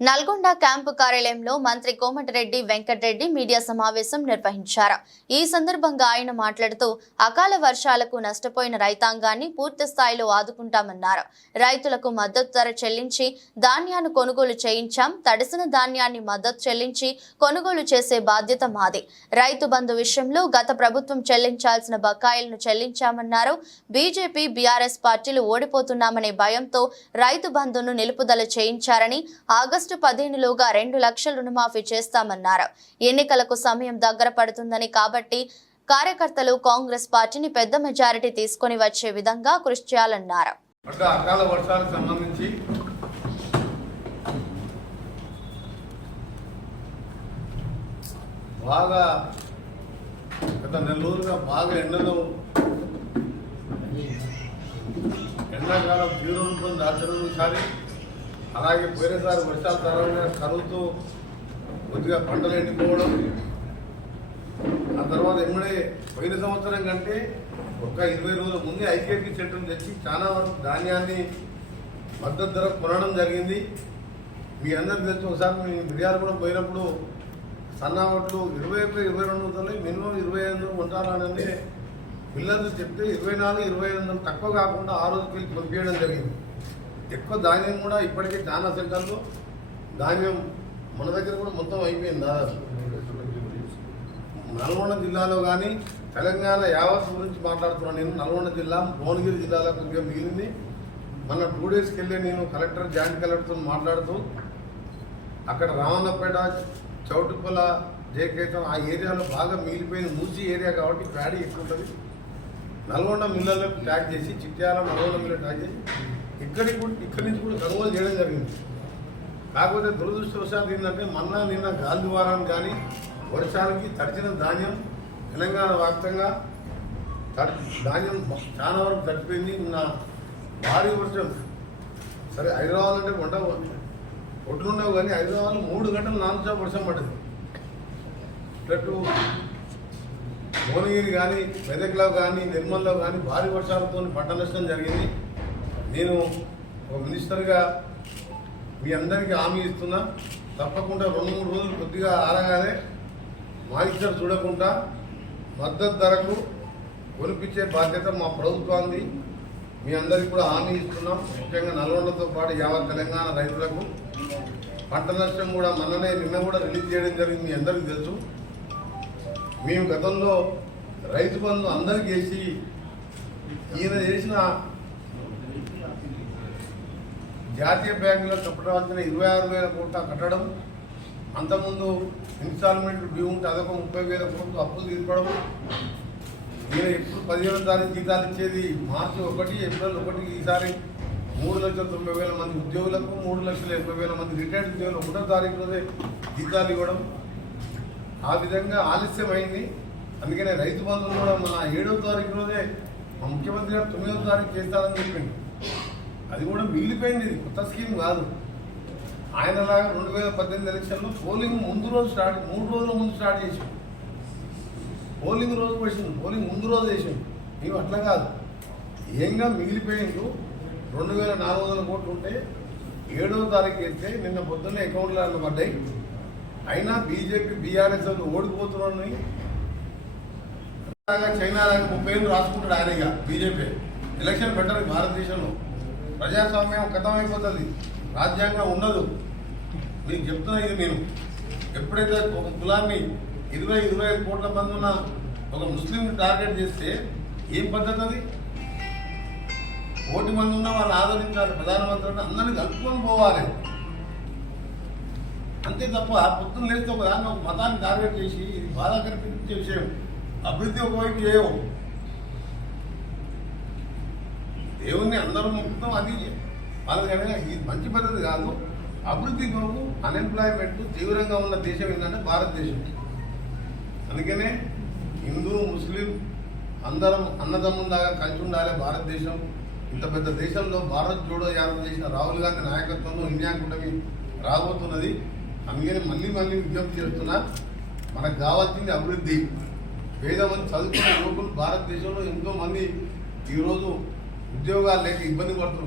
Nalgonda camp కార్యాలయంలో మంత్రి Komatireddy Venkatareddy media సమావేశం నిర్వహించారు. ఈ సందర్భంగా ఆయన మాట్లాడుతూ అకాల వర్షాలకు నష్టపోయిన రైతాంగాన్ని పూర్తి స్థాయిలో ఆదుకుంటామన్నారు. రైతులకు మద్దతు ధర చెల్లించి ధాన్యాన్ని కొనుగోలు చేయించాం. తడిసిన ధాన్యాన్ని మద్దతు చెల్లించి కొనుగోలు చేసే బాధ్యత మాది. రైతు బంధు విషయంలో గత ప్రభుత్వం చెల్లించాల్సిన బకాయిలను చెల్లించామన్నారు. బీజేపీ బీఆర్ఎస్ పార్టీలు ఓడిపోతున్నామనే భయంతో రైతు బంధును నిలుపుదల చేయించారని ఆగస్టు పదిహేనులోగా రెండు లక్షల రుణమాఫీ చేస్తామన్నారు. ఎన్నికలకు సమయం దగ్గర పడుతుందని కాబట్టి కార్యకర్తలు కాంగ్రెస్ పార్టీని పెద్ద మెజారిటీ తీసుకొని వచ్చే విధంగా కృషి చేయాలన్నారు. అకాల వర్షాలకు సంబంధించి బాగా గత నెల రోజులుగా బాగా ఎండలు ఎండాకాలం తీవ్రరూపం దాచడం అలాగే పోయినసారి వర్షాల కారణంగా కరువుతో కొద్దిగా పంటలు ఎండిపోవడం. ఆ తర్వాత ఎమ్మడే పోయిన సంవత్సరం కంటే ఒక ఇరవై రోజుల ముందే ఐకేపీ సెంటర్ తెచ్చి చాలా వరకు ధాన్యాన్ని మద్దతు ధర కొనడం జరిగింది. మీ అందరికి తెలిసి ఒకసారి మీ మిర్యాలు కూడా పోయినప్పుడు సన్నావట్లు ఇరవై ఒకటి ఇరవై రెండు వందలు మినిమం ఇరవై ఐదు వందలు పిల్లలు చెప్తే ఇరవై నాలుగు ఇరవై ఐదు తక్కువ కాకుండా ఆ రోజుకి వెళ్ళి పంపించడం జరిగింది. ఎక్కువ ధాన్యం కూడా ఇప్పటికే చాలా సెంటర్లో ధాన్యం మన దగ్గర కూడా మొత్తం అయిపోయింది? దాదాపు నల్గొండ జిల్లాలో కానీ తెలంగాణ యావత్ గురించి మాట్లాడుతున్నాను నేను. నల్గొండ జిల్లా భువనగిరి జిల్లాలో కొద్దిగా మిగిలింది. మన టూ డేస్కి వెళ్ళి నేను కలెక్టర్ జాయింట్ కలెక్టర్తో మాట్లాడుతూ అక్కడ రామన్నపేట చౌటుపల జయకేతం ఆ ఏరియాలో బాగా మిగిలిపోయిన మూసి ఏరియా కాబట్టి ప్యాడీ ఎక్కువ ఉంటుంది. నల్గొండ మిల్లలో ట్యాగ్ చేసి చిట్యాల నల్గొండ మిల్లు ట్యాగ్ చేసి ఇక్కడి ఇక్కడి నుంచి కూడా కొనుగోలు చేయడం జరిగింది. కాకపోతే దురదృష్టవశాత్తు ఏంటంటే మొన్న నిన్న గాలి ద్వారాన్ని కానీ వర్షానికి తడిచిన ధాన్యం తెలంగాణ వ్యాప్తంగా ధాన్యం చాలా వరకు తడిపోయింది. నిన్న భారీ వర్షం. సరే హైదరాబాద్ అంటే వంట ఒడ్లున్నావు కానీ హైదరాబాద్లో మూడు గంటలు నాన్ స్టాప్ వర్షం పడ్డది. ఇట్లట్టు భువనగిరి కానీ మెదక్లో కానీ నిర్మల్లో కానీ భారీ వర్షాలతో పంట నష్టం జరిగింది. నేను ఒక మినిస్టర్గా మీ అందరికీ హామీ ఇస్తున్నా. తప్పకుండా రెండు మూడు రోజులు కొద్దిగా ఆరగానే మాయిశ్చర్ చూడకుండా మద్దతు ధరకు కొనిపించే బాధ్యత మా ప్రభుత్వాన్ని మీ అందరికీ కూడా హామీ ఇస్తున్నాం. ముఖ్యంగా నల్గొండతో పాటు యావత్ తెలంగాణ రైతులకు పంట నష్టం కూడా మొన్ననే నిన్న కూడా రిలీజ్ చేయడం జరిగింది. మీ అందరికీ తెలుసు. మేము గతంలో రైతు బంధు అందరికీ చేసి ఈయన చేసిన జాతీయ బ్యాంకులో కట్టవలసిన ఇరవై ఆరు వేల కోట్ల కట్టడం అంతకుముందు ఇన్స్టాల్మెంట్ డ్యూ ఉంటే అదొక ముప్పై వేల కోట్లు అప్పులు తీర్పడం నేను ఎప్పుడు పదిహేను తారీఖు జీతాలు ఇచ్చేది మార్చి ఒకటి ఏప్రిల్ ఒకటి ఈసారి మూడు లక్షల తొంభై వేల మంది ఉద్యోగులకు మూడు లక్షల ఎనభై వేల మంది రిటైర్డ్ ఉద్యోగులు ఒకటో తారీఖు రోజే జీతాలు ఇవ్వడం. ఆ విధంగా ఆలస్యమైంది. అందుకనే రైతు బంధువులు కూడా మన ఏడవ తారీఖు రోజే ముఖ్యమంత్రి గారు తొమ్మిదవ తారీఖు చేస్తారని చెప్పింది అది కూడా మిగిలిపోయింది. ఇది కొత్త స్కీమ్ కాదు. ఆయనలాగా రెండు వేల పద్దెనిమిది ఎలక్షన్లో పోలింగ్ ముందు రోజు స్టార్ట్ మూడు రోజుల ముందు స్టార్ట్ చేసాం పోలింగ్ రోజు వేసింది పోలింగ్ ముందు రోజు వేసాం మేము అట్లా కాదు. ఏంగా మిగిలిపోయిండు రెండు వేల నాలుగు వందల కోట్లు ఉంటే ఏడవ తారీఖు వేస్తే నిన్న పొద్దున్నే అకౌంట్లో అన్న పడ్డాయి. అయినా బీజేపీ బీఆర్ఎస్ వాళ్ళు ఓడిపోతున్నారని చైనా లాగా ముప్పై ఏళ్ళు రాసుకుంటాడు ఆయన బీజేపీ. ఎలక్షన్ పెట్టరు భారతదేశంలో. ప్రజాస్వామ్యం అయిపోతుంది రాజ్యాంగం ఉండదు మీకు చెప్తున్నా ఇది నేను ఎప్పుడైతే ఒక కులాన్ని ఇరవై ఇరవై ఐదు కోట్ల మంది ఉన్న ఒక ముస్లింని టార్గెట్ చేస్తే ఏం పద్ధతి అది? కోటి మంది ఉన్న వాళ్ళు ఆదరించాలి. ప్రధానమంత్రి అంటే అందరినీ కలుపుకొని పోవాలి. అంతే తప్ప పొద్దున్న లేస్తే ఒక దాన్ని ఒక మతాన్ని టార్గెట్ చేసి ఇది బాధ విషయం. అభివృద్ధి ఒకవైపు చేయవు. దేవుణ్ణి అందరూ మొత్తం అది వాళ్ళకి అనగా ఇది మంచి పద్ధతి కాదు. అభివృద్ధి కొరకు అన్ఎంప్లాయ్మెంట్ తీవ్రంగా ఉన్న దేశం ఏంటంటే భారతదేశం. అందుకనే హిందూ ముస్లిం అందరం అన్నదమ్ములాగా కలిసి ఉండాలి భారతదేశం. ఇంత పెద్ద దేశంలో భారత్ జోడో యాత్ర చేసిన రాహుల్ గాంధీ నాయకత్వంలో ఇండియా కూటమి రాబోతున్నది. అందుకని మళ్ళీ మళ్ళీ విజ్ఞప్తి చేస్తున్నా మనకు కావాల్సింది అభివృద్ధి. వేద చదువుకున్న యువకులు భారతదేశంలో ఎంతోమంది ఈరోజు ఉద్యోగాలు లేక ఇబ్బంది పడుతున్నారు.